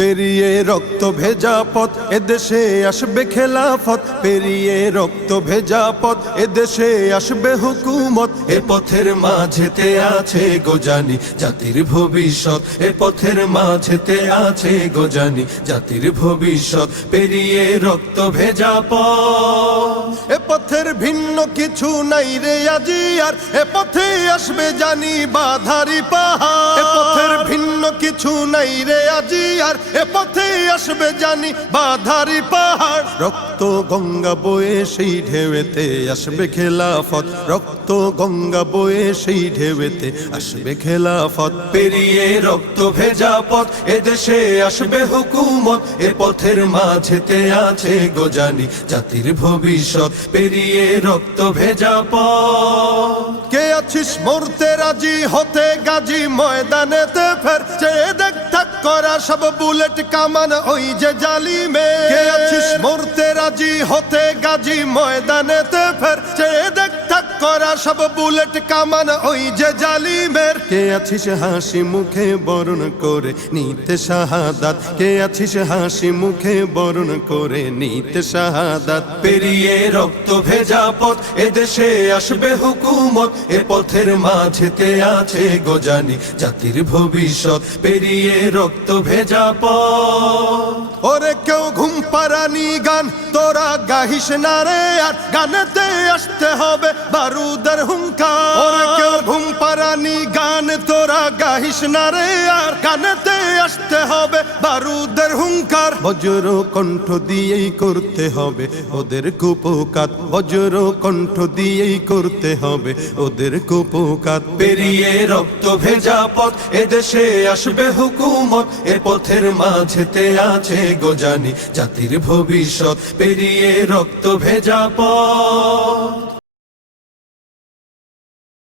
পেরিয়ে রক্ত ভেজা পথ এদেশে আসবে খেলাফত, পেরিয়ে রক্ত ভেজা পথ এদেশে আসবে হুকুমত। এ পথের মাঝেতে আছে গোজানি জাতির ভবিষ্যৎ, এ পথের মাঝেতে আছে গোজানি জাতির ভবিষ্যৎ। পেরিয়ে রক্ত ভেজা পথ, এ পথের ভিন্ন কিছু নাই রে আজি আর, এ পথে আসবে জানি বাধারি পাহাড়। এ পথের ভিন্ন কিছু নাই রে আজি আর, এ পথে আসবে জানি বাধারি পাহাড়। রক্ত গঙ্গা বয়ে সেই ঢেউতে আসবে খেলাফত, রক্ত গঙ্গা বয়ে সেই ঢেউতে আসবে খেলাফত। পেরিয়ে রক্ত ভেজা পথ এদেশে আসবে হুকুমত, এ পথের মাঝেতে আছে গোজানি জাতির ভবিষ্যৎ। পেরিয়ে রক্ত ভেজা পথ, কে আছিস মরতে রাজি হতে গাজী ময়দানেতে ফের, চেয়ে দেখ থাক করা সব বুলেট কামান ওই যে জালিমে। কে আছিস মরতে রাজি হতে গাজী ময়দানেতে ফের, চেয়ে দেখ থাক করা সব বুলেট কামান ওই যে জালিমের। কে আছিস হাসি মুখে বরণ করে নিতে শাহাদাত, কে আছিস হাসি মুখে বরণ করে নিতে শাহাদাত। পেরিয়ে রক্ত ভেজা পথ এদেশে আসবে হুকুমত, এ পথের মাঝেতে আছে গোজানি জাতির ভবিষ্যৎ। পেরিয়ে রক্ত ভেজা পথ, ওরে কেউ ঘুম পাড়ানি গান তোরা গাহিস না রে আর, গানেতে আসতে হবে বারুদের হুঙ্কার। ওরে কেউ ঘুম পাড়ানি গান তোরা গাহিস না রে আর, গানেতে আসতে হবে বারুদের হুঙ্কার। বজ্র কণ্ঠ দিয়েই করতে হবে ওদের কুপকাত, বজ্র কণ্ঠ দিয়েই করতে হবে ওদের কুপকাত। পেরিয়ে রক্ত ভেজা পথ এদেশে আসবে হুকুমত, এ পথের মাঝেতে আছে গোজানি জাতির ভবিষ্যৎ। পেরিয়ে রক্ত ভেজা পথ।